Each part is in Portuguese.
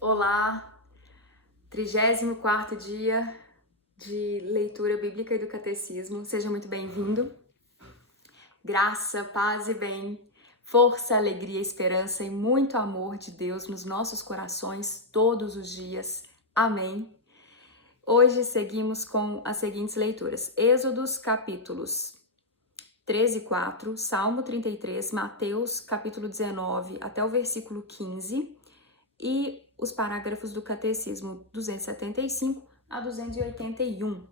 Olá, 34º dia de leitura bíblica e do catecismo. Seja muito bem-vindo. Graça, paz e bem, força, alegria, esperança e muito amor de Deus nos nossos corações todos os dias. Amém. Hoje seguimos com as seguintes leituras: Êxodos, capítulos 13 e 4, Salmo 33, Mateus, capítulo 19 até o versículo 15 e os parágrafos do Catecismo 275 a 281.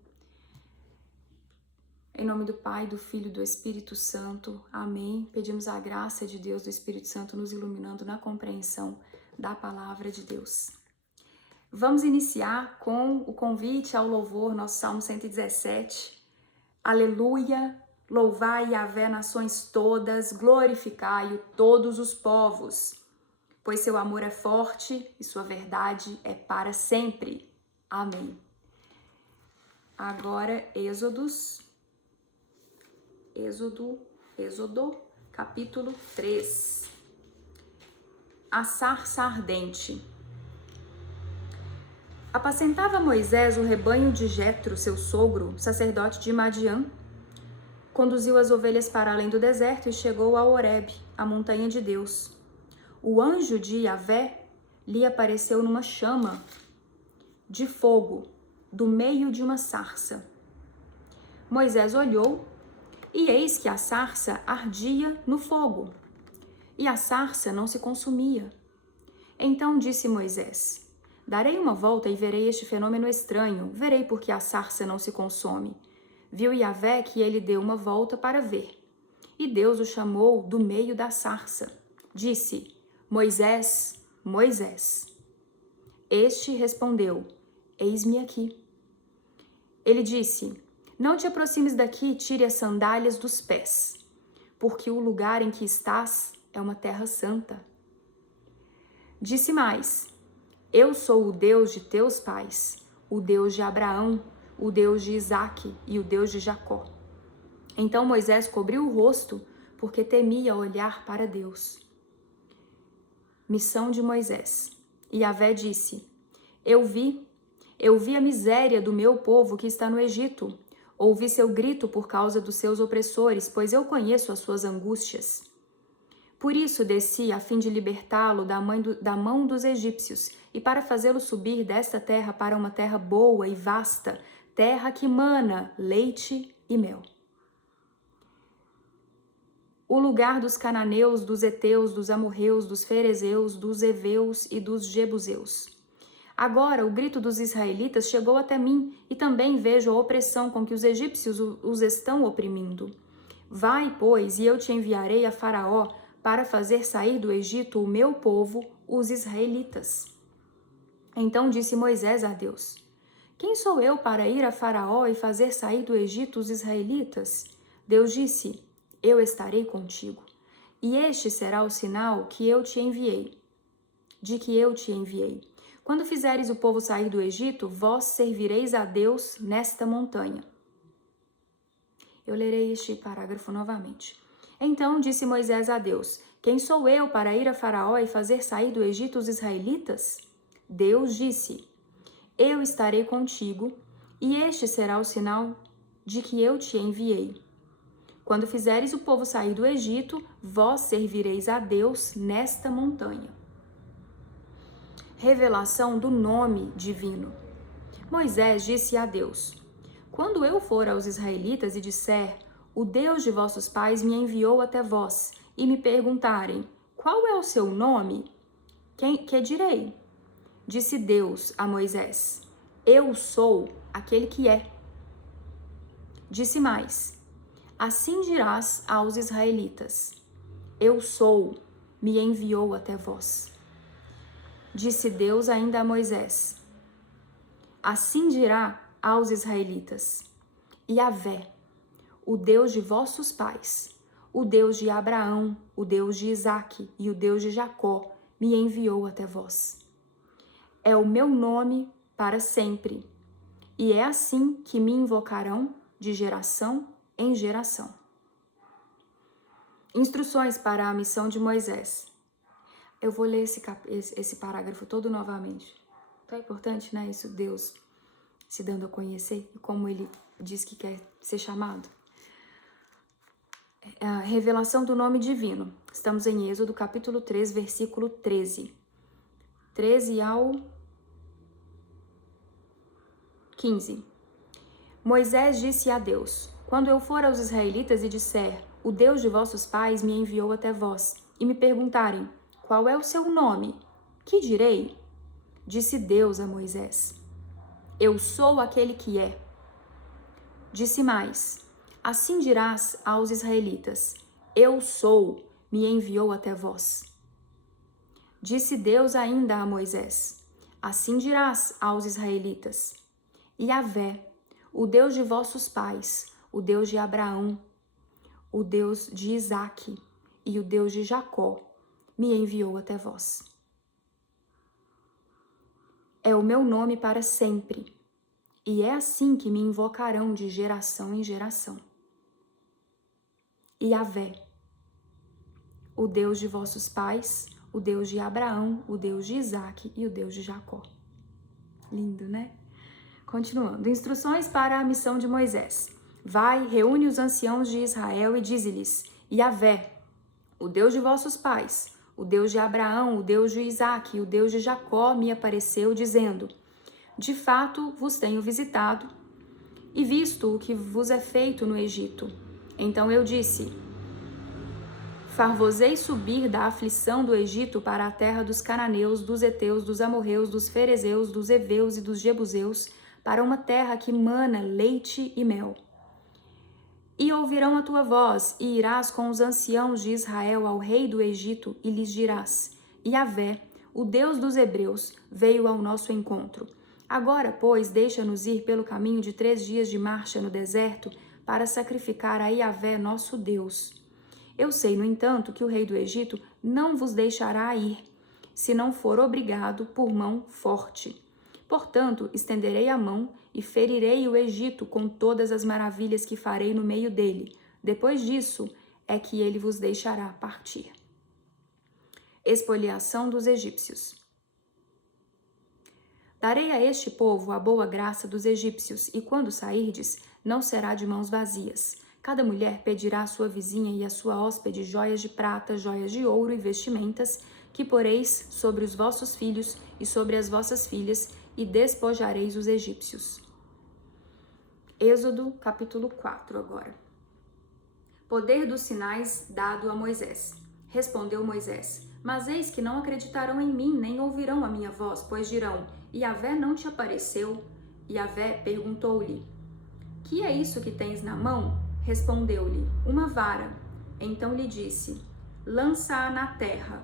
Em nome do Pai, do Filho e do Espírito Santo. Amém. Pedimos a graça de Deus, do Espírito Santo, nos iluminando na compreensão da palavra de Deus. Vamos iniciar com o convite ao louvor, nosso Salmo 117. Aleluia! Louvai Yahvé, nações todas, glorificai-o todos os povos, pois seu amor é forte e sua verdade é para sempre. Amém. Agora, Êxodo, capítulo 3. A sarça ardente. Apacentava Moisés o rebanho de Jetro, seu sogro, sacerdote de Madiã. Conduziu as ovelhas para além do deserto e chegou a Horebe, a montanha de Deus. O anjo de Yahvé lhe apareceu numa chama de fogo, do meio de uma sarça. Moisés olhou, e eis que a sarça ardia no fogo, e a sarça não se consumia. Então disse Moisés: darei uma volta e verei este fenômeno estranho, verei por que a sarça não se consome. Viu Yahvé que ele deu uma volta para ver, e Deus o chamou do meio da sarça. Disse: Moisés, Moisés. Este respondeu: eis-me aqui. Ele disse: não te aproximes daqui e tire as sandálias dos pés, porque o lugar em que estás é uma terra santa. Disse mais: eu sou o Deus de teus pais, o Deus de Abraão, o Deus de Isaque e o Deus de Jacó. Então Moisés cobriu o rosto, porque temia olhar para Deus. Missão de Moisés. E Yahvé disse: eu vi a miséria do meu povo que está no Egito. Ouvi seu grito por causa dos seus opressores, pois eu conheço as suas angústias. Por isso desci a fim de libertá-lo da mão dos egípcios e para fazê-lo subir desta terra para uma terra boa e vasta, terra que mana leite e mel. O lugar dos cananeus, dos heteus, dos amorreus, dos ferezeus, dos heveus e dos jebuseus. Agora o grito dos israelitas chegou até mim, e também vejo a opressão com que os egípcios os estão oprimindo. Vai, pois, e eu te enviarei a Faraó para fazer sair do Egito o meu povo, os israelitas. Então disse Moisés a Deus: quem sou eu para ir a Faraó e fazer sair do Egito os israelitas? Deus disse: eu estarei contigo, e este será o sinal que eu te enviei, de que eu te enviei. Quando fizeres o povo sair do Egito, vós servireis a Deus nesta montanha. Eu lerei este parágrafo novamente. Então disse Moisés a Deus: quem sou eu para ir a Faraó e fazer sair do Egito os israelitas? Deus disse: eu estarei contigo, e este será o sinal de que eu te enviei. Quando fizeres o povo sair do Egito, vós servireis a Deus nesta montanha. Revelação do nome divino. Moisés disse a Deus: quando eu for aos israelitas e disser: o Deus de vossos pais me enviou até vós, e me perguntarem: qual é o seu nome? Que direi? Disse Deus a Moisés: eu sou aquele que é. Disse mais: assim dirás aos israelitas: eu sou, me enviou até vós. Disse Deus ainda a Moisés: assim dirá aos israelitas: Yahvé, o Deus de vossos pais, o Deus de Abraão, o Deus de Isaque e o Deus de Jacó, me enviou até vós. É o meu nome para sempre, e é assim que me invocarão de geração em geração. Instruções para a missão de Moisés. Eu vou ler esse parágrafo todo novamente. Então é importante, né? Isso, Deus se dando a conhecer e como ele diz que quer ser chamado. A revelação do nome divino. Estamos em Êxodo, capítulo 3, versículo 13. 13 ao 15. Moisés disse a Deus: Quando eu for aos israelitas e disser, o Deus de vossos pais me enviou até vós, e me perguntarem, qual é o seu nome? Que direi? Disse Deus a Moisés: Eu sou aquele que é. Disse mais: Assim dirás aos israelitas: Eu sou, me enviou até vós. Disse Deus ainda a Moisés: Assim dirás aos israelitas: Yahvé, o Deus de vossos pais, o Deus de Abraão, o Deus de Isaque e o Deus de Jacó, me enviou até vós. É o meu nome para sempre, e é assim que me invocarão de geração em geração. Yahvé, o Deus de vossos pais, o Deus de Abraão, o Deus de Isaque e o Deus de Jacó. Lindo, né? Continuando. Instruções para a missão de Moisés. Vai, reúne os anciãos de Israel e dize-lhes: Yahvé, o Deus de vossos pais, o Deus de Abraão, o Deus de Isaque e o Deus de Jacó me apareceu, dizendo: De fato vos tenho visitado e visto o que vos é feito no Egito. Então eu disse: Far-vos-ei subir da aflição do Egito para a terra dos cananeus, dos heteus, dos amorreus, dos ferezeus, dos heveus e dos jebuseus, para uma terra que mana leite e mel. E ouvirão a tua voz, e irás com os anciãos de Israel ao rei do Egito, e lhes dirás: Yahvé, o Deus dos hebreus, veio ao nosso encontro. Agora, pois, deixa-nos ir pelo caminho de 3 dias de marcha no deserto, para sacrificar a Yahvé, nosso Deus. Eu sei, no entanto, que o rei do Egito não vos deixará ir, se não for obrigado por mão forte. Portanto, estenderei a mão e ferirei o Egito com todas as maravilhas que farei no meio dele. Depois disso é que ele vos deixará partir. Expoliação dos egípcios. Darei a este povo a boa graça dos egípcios, e quando sairdes, não será de mãos vazias. Cada mulher pedirá à sua vizinha e à sua hóspede joias de prata, joias de ouro e vestimentas, que poreis sobre os vossos filhos e sobre as vossas filhas, e despojareis os egípcios. Êxodo, capítulo 4, agora. Poder dos sinais dado a Moisés. Respondeu Moisés: Mas eis que não acreditarão em mim, nem ouvirão a minha voz, pois dirão: Yahvé não te apareceu? Yahvé perguntou-lhe: Que é isso que tens na mão? Respondeu-lhe: Uma vara. Então lhe disse: Lança-a na terra.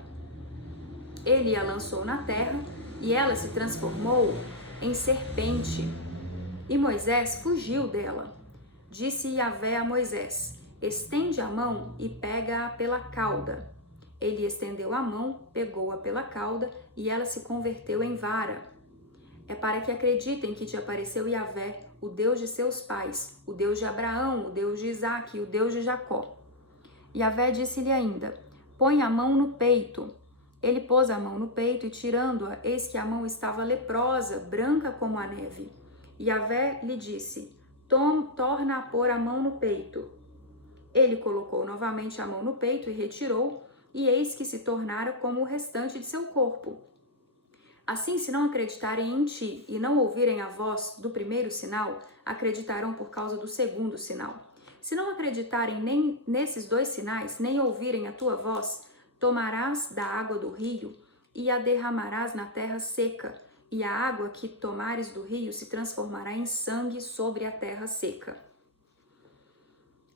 Ele a lançou na terra, e ela se transformou em serpente. E Moisés fugiu dela. Disse Yahvé a Moisés: Estende a mão e pega-a pela cauda. Ele estendeu a mão, pegou-a pela cauda, e ela se converteu em vara. É para que acreditem que te apareceu Yahvé, o Deus de seus pais, o Deus de Abraão, o Deus de Isaque e o Deus de Jacó. Yahvé disse-lhe ainda: Põe a mão no peito. Ele pôs a mão no peito e, tirando-a, eis que a mão estava leprosa, branca como a neve. Yahvé lhe disse: Torna a pôr a mão no peito. Ele colocou novamente a mão no peito e retirou, e eis que se tornara como o restante de seu corpo. Assim, se não acreditarem em ti e não ouvirem a voz do primeiro sinal, acreditarão por causa do segundo sinal. Se não acreditarem nem nesses 2 sinais, nem ouvirem a tua voz, tomarás da água do rio e a derramarás na terra seca, e a água que tomares do rio se transformará em sangue sobre a terra seca.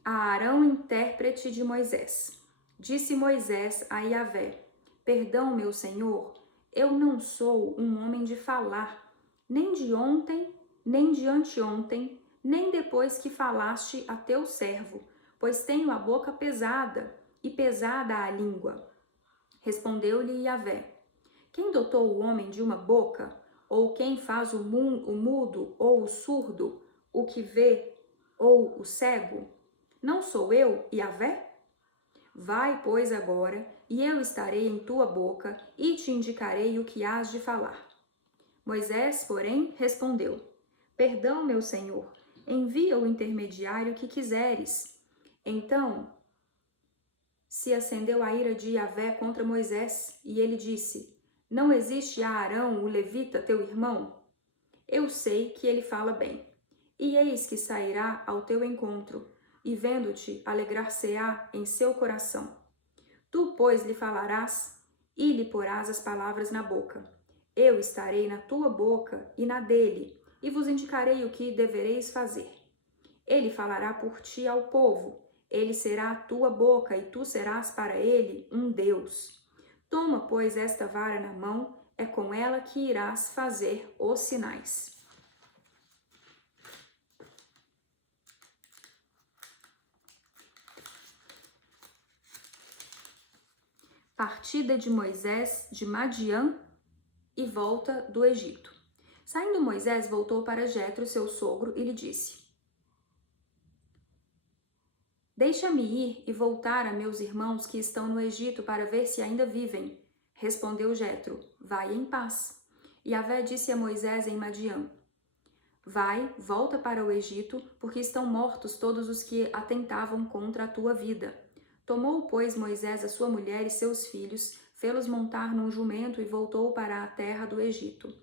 A Arão, intérprete de Moisés. Disse Moisés a Yahvé: Perdão, meu senhor, eu não sou um homem de falar, nem de ontem, nem de anteontem, nem depois que falaste a teu servo, pois tenho a boca pesada e pesada a língua. Respondeu-lhe Yahvé: Quem dotou o homem de uma boca? Ou quem faz o mudo ou o surdo, o que vê ou o cego? Não sou eu, Yahvé? Vai, pois, agora, e eu estarei em tua boca e te indicarei o que hás de falar. Moisés, porém, respondeu: Perdão, meu senhor, envia o intermediário que quiseres. Então se acendeu a ira de Yahvé contra Moisés, e ele disse: Não existe a Arão, o levita, teu irmão? Eu sei que ele fala bem. E eis que sairá ao teu encontro, e vendo-te, alegrar-se-á em seu coração. Tu, pois, lhe falarás, e lhe porás as palavras na boca. Eu estarei na tua boca e na dele, e vos indicarei o que devereis fazer. Ele falará por ti ao povo, ele será a tua boca, e tu serás para ele um Deus. Toma, pois, esta vara na mão, é com ela que irás fazer os sinais. Partida de Moisés de Madiã e volta do Egito. Saindo Moisés, voltou para Jetro, seu sogro, e lhe disse: Deixa-me ir e voltar a meus irmãos que estão no Egito para ver se ainda vivem. Respondeu Jetro: Vai em paz. E Yahvé disse a Moisés em Madiã: Vai, volta para o Egito, porque estão mortos todos os que atentavam contra a tua vida. Tomou, pois, Moisés a sua mulher e seus filhos, fê-los montar num jumento e voltou para a terra do Egito.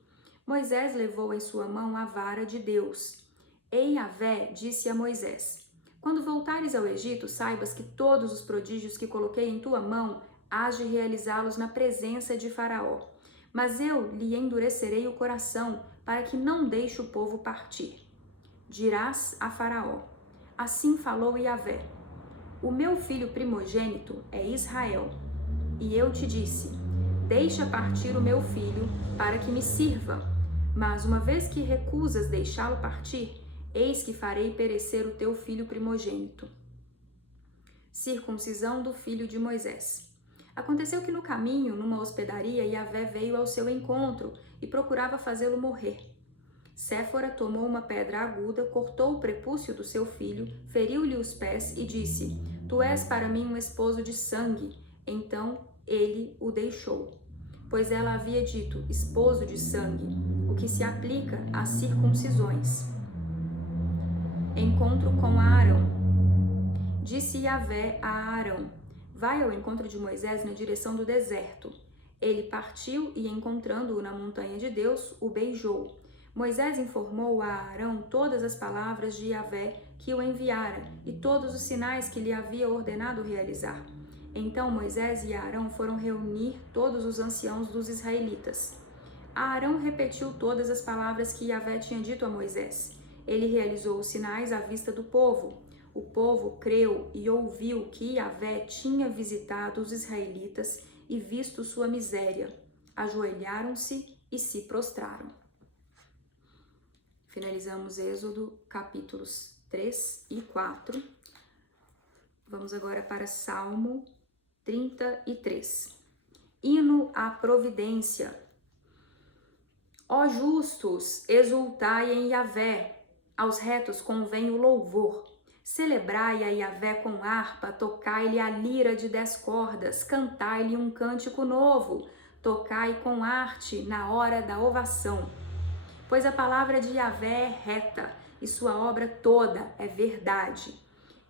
Moisés levou em sua mão a vara de Deus. E Yahvé disse a Moisés: Quando voltares ao Egito, saibas que todos os prodígios que coloquei em tua mão, hás de realizá-los na presença de Faraó. Mas eu lhe endurecerei o coração, para que não deixe o povo partir. Dirás a Faraó: Assim falou Yahvé: O meu filho primogênito é Israel. E eu te disse: Deixa partir o meu filho, para que me sirva. Mas uma vez que recusas deixá-lo partir, eis que farei perecer o teu filho primogênito. Circuncisão do filho de Moisés. Aconteceu que no caminho, numa hospedaria, Yahvé veio ao seu encontro e procurava fazê-lo morrer. Séfora tomou uma pedra aguda, cortou o prepúcio do seu filho, feriu-lhe os pés e disse: Tu és para mim um esposo de sangue. Então ele o deixou. Pois ela havia dito: esposo de sangue, o que se aplica às circuncisões. Encontro com Arão. Disse Yahvé a Arão: Vai ao encontro de Moisés na direção do deserto. Ele partiu e, encontrando-o na montanha de Deus, o beijou. Moisés informou a Arão todas as palavras de Yahvé que o enviara e todos os sinais que lhe havia ordenado realizar. Então Moisés e Arão foram reunir todos os anciãos dos israelitas. Arão repetiu todas as palavras que Yahvé tinha dito a Moisés. Ele realizou os sinais à vista do povo. O povo creu e ouviu que Yahvé tinha visitado os israelitas e visto sua miséria. Ajoelharam-se e se prostraram. Finalizamos Êxodo, capítulos 3 e 4. Vamos agora para Salmo 33. Hino à providência. Ó justos, exultai em Yahvé, aos retos convém o louvor. Celebrai a Yahvé com harpa, tocai-lhe a lira de 10 cordas, cantai-lhe um cântico novo, tocai com arte na hora da ovação. Pois a palavra de Yahvé é reta, e sua obra toda é verdade.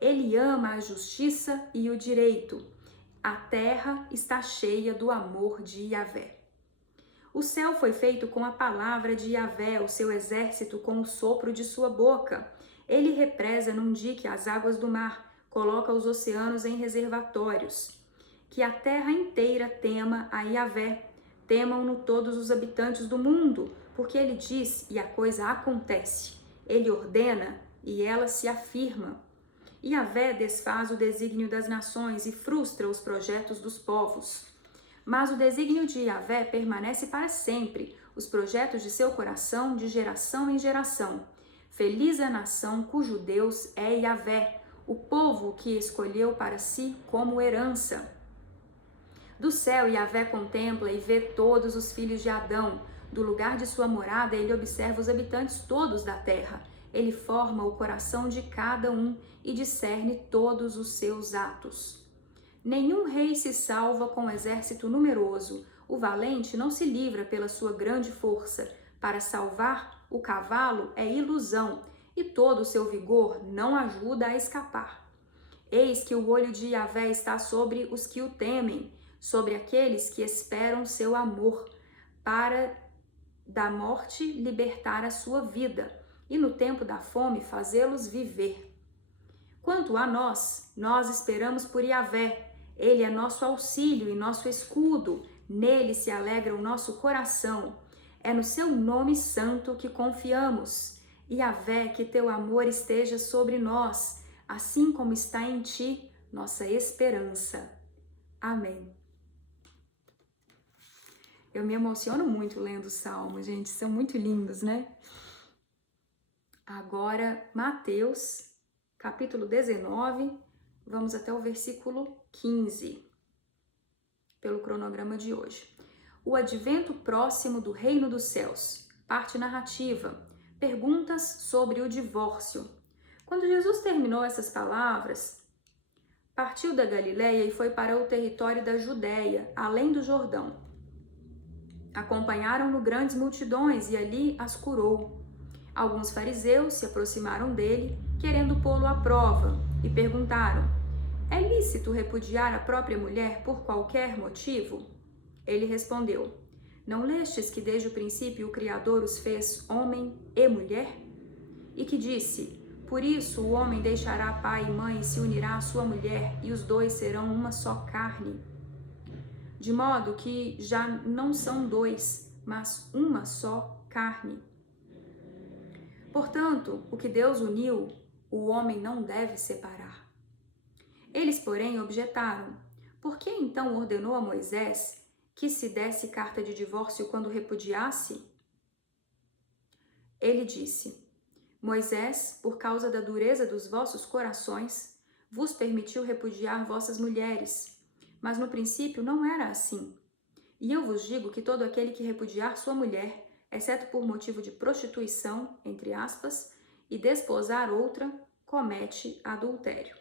Ele ama a justiça e o direito. A terra está cheia do amor de Yahvé. O céu foi feito com a palavra de Yahvé, o seu exército com o sopro de sua boca. Ele represa num dique as águas do mar, coloca os oceanos em reservatórios. Que a terra inteira tema a Yahvé, temam-no todos os habitantes do mundo, porque ele diz e a coisa acontece. Ele ordena e ela se afirma. Yahvé desfaz o desígnio das nações e frustra os projetos dos povos. Mas o desígnio de Yahvé permanece para sempre, os projetos de seu coração de geração em geração. Feliz a nação cujo Deus é Yahvé, o povo que escolheu para si como herança. Do céu Yahvé contempla e vê todos os filhos de Adão. Do lugar de sua morada ele observa os habitantes todos da terra. Ele forma o coração de cada um e discerne todos os seus atos. Nenhum rei se salva com um exército numeroso. O valente não se livra pela sua grande força. Para salvar o cavalo é ilusão, e todo o seu vigor não ajuda a escapar. Eis que o olho de Yahvé está sobre os que o temem, sobre aqueles que esperam seu amor, para da morte libertar a sua vida, e no tempo da fome fazê-los viver. Quanto a nós esperamos por Yahvé. Ele é nosso auxílio e nosso escudo. Nele se alegra o nosso coração. É no seu nome santo que confiamos. Yahvé, que teu amor esteja sobre nós, assim como está em ti nossa esperança. Amém. Eu me emociono muito lendo os salmos, gente, são muito lindos, né? Agora, Mateus, capítulo 19, vamos até o versículo 15, pelo cronograma de hoje. O advento próximo do reino dos céus, parte narrativa, perguntas sobre o divórcio. Quando Jesus terminou essas palavras, partiu da Galileia e foi para o território da Judéia, além do Jordão. Acompanharam-no grandes multidões e ali as curou. Alguns fariseus se aproximaram dele, querendo pô-lo à prova, e perguntaram: é lícito repudiar a própria mulher por qualquer motivo? Ele respondeu: não lestes que desde o princípio o Criador os fez homem e mulher? E que disse: por isso o homem deixará pai e mãe e se unirá à sua mulher, e os dois serão uma só carne. De modo que já não são dois, mas uma só carne. Portanto, o que Deus uniu, o homem não deve separar. Eles, porém, objetaram: por que então ordenou a Moisés que se desse carta de divórcio quando repudiasse? Ele disse: Moisés, por causa da dureza dos vossos corações, vos permitiu repudiar vossas mulheres, mas no princípio não era assim. E eu vos digo que todo aquele que repudiar sua mulher, exceto por motivo de prostituição, entre aspas, e desposar outra, comete adultério.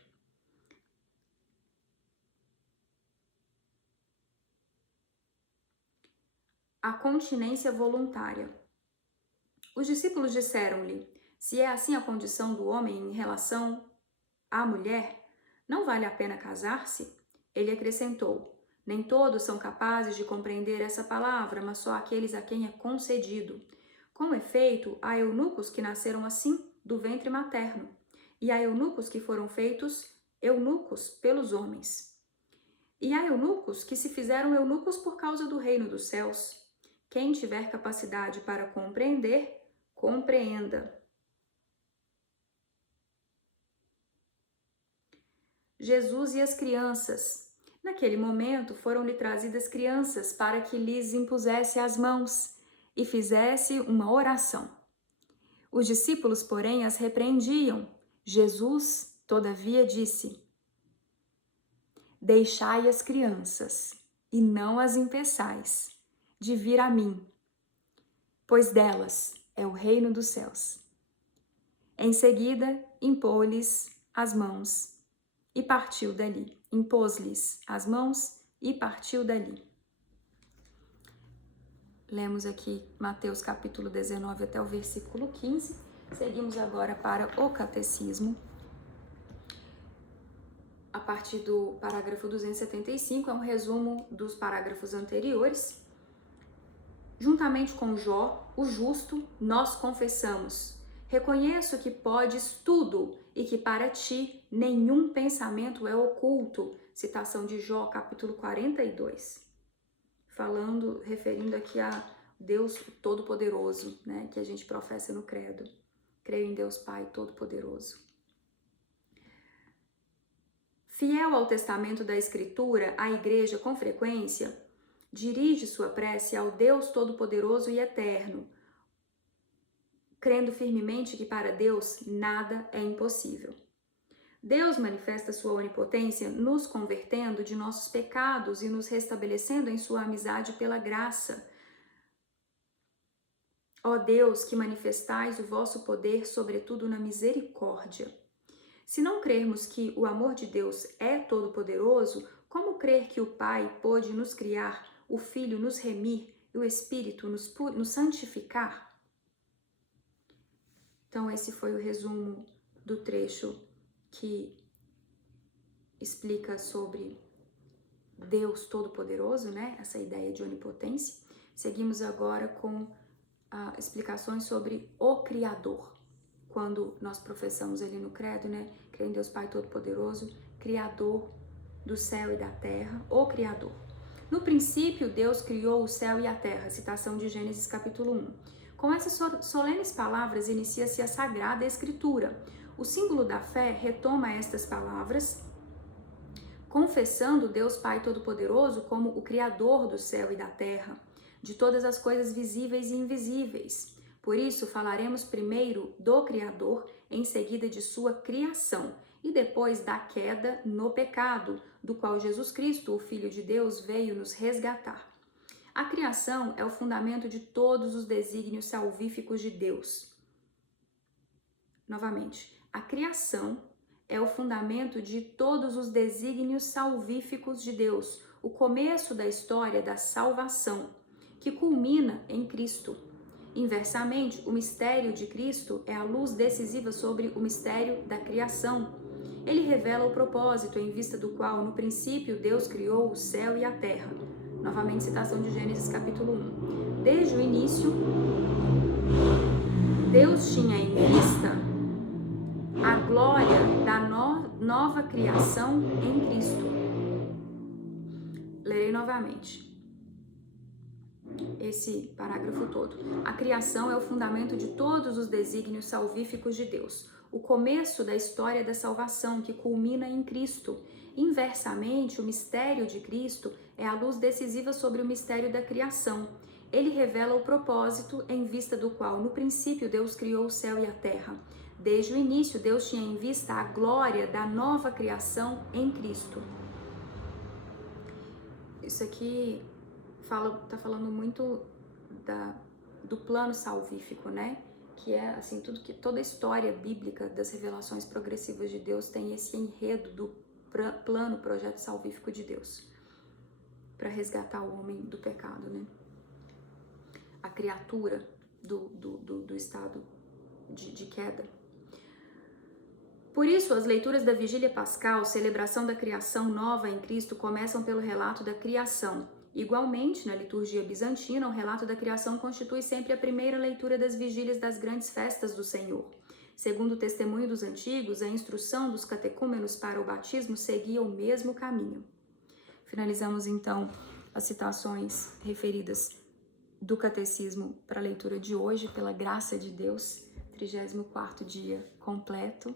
A continência voluntária. Os discípulos disseram-lhe: se é assim a condição do homem em relação à mulher, não vale a pena casar-se? Ele acrescentou: nem todos são capazes de compreender essa palavra, mas só aqueles a quem é concedido. Com efeito, há eunucos que nasceram assim, do ventre materno, e há eunucos que foram feitos eunucos pelos homens. E há eunucos que se fizeram eunucos por causa do reino dos céus. Quem tiver capacidade para compreender, compreenda. Jesus e as crianças. Naquele momento foram-lhe trazidas crianças para que lhes impusesse as mãos e fizesse uma oração. Os discípulos, porém, as repreendiam. Jesus, todavia, disse: deixai as crianças e não as impeçais de vir a mim, pois delas é o reino dos céus. Em seguida, impôs-lhes as mãos e partiu dali. Impôs-lhes as mãos e partiu dali. Lemos aqui Mateus capítulo 19 até o versículo 15. Seguimos agora para o catecismo. A partir do parágrafo 275, é um resumo dos parágrafos anteriores. Juntamente com Jó, o justo, nós confessamos: reconheço que podes tudo e que para ti nenhum pensamento é oculto. Citação de Jó, capítulo 42. Referindo aqui a Deus Todo-Poderoso, né, que a gente professa no credo. Creio em Deus Pai Todo-Poderoso. Fiel ao testamento da Escritura, a Igreja, com frequência, dirige sua prece ao Deus Todo-Poderoso e Eterno, crendo firmemente que para Deus nada é impossível. Deus manifesta sua onipotência nos convertendo de nossos pecados e nos restabelecendo em sua amizade pela graça. Ó Deus, que manifestais o vosso poder, sobretudo na misericórdia. Se não crermos que o amor de Deus é todo-poderoso, Como crer que o Pai pôde nos criar, o Filho nos remir e o Espírito nos santificar? Então, esse foi o resumo do trecho que explica sobre Deus Todo-Poderoso, né? Essa ideia de onipotência. Seguimos agora com explicações sobre o Criador. Quando nós professamos ali no credo, né? Creio em Deus Pai Todo-Poderoso, Criador do céu e da terra, o Criador. No princípio, Deus criou o céu e a terra, citação de Gênesis capítulo 1. Com essas solenes palavras inicia-se a Sagrada Escritura. O símbolo da fé retoma estas palavras, confessando Deus Pai Todo-Poderoso como o Criador do céu e da terra, de todas as coisas visíveis e invisíveis. Por isso, falaremos primeiro do Criador, em seguida de sua criação, e depois da queda no pecado, do qual Jesus Cristo, o Filho de Deus, veio nos resgatar. A criação é o fundamento de todos os desígnios salvíficos de Deus. Novamente, a criação é o fundamento de todos os desígnios salvíficos de Deus, o começo da história da salvação, que culmina em Cristo. Inversamente, o mistério de Cristo é a luz decisiva sobre o mistério da criação. Ele revela o propósito em vista do qual, no princípio, Deus criou o céu e a terra. Novamente, citação de Gênesis capítulo 1. Desde o início, Deus tinha em vista a glória da nova criação em Cristo. Lerei novamente esse parágrafo todo. A criação é o fundamento de todos os desígnios salvíficos de Deus, o começo da história da salvação que culmina em Cristo. Inversamente, o mistério de Cristo é a luz decisiva sobre o mistério da criação. Ele revela o propósito em vista do qual, no princípio, Deus criou o céu e a terra. Desde o início, Deus tinha em vista a glória da nova criação em Cristo. Isso aqui tá falando muito do plano salvífico, né? Que é assim, toda a história bíblica das revelações progressivas de Deus tem esse enredo do plano, projeto salvífico de Deus para resgatar o homem do pecado, né? A criatura do estado de queda. Por isso, as leituras da Vigília Pascal, celebração da criação nova em Cristo, começam pelo relato da criação. Igualmente, na liturgia bizantina, o relato da criação constitui sempre a primeira leitura das vigílias das grandes festas do Senhor. Segundo o testemunho dos antigos, a instrução dos catecúmenos para o batismo seguia o mesmo caminho. Finalizamos, então, as citações referidas do Catecismo para a leitura de hoje, pela graça de Deus, 34º dia completo.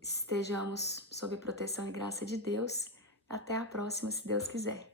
Estejamos sob a proteção e graça de Deus. Até a próxima, se Deus quiser.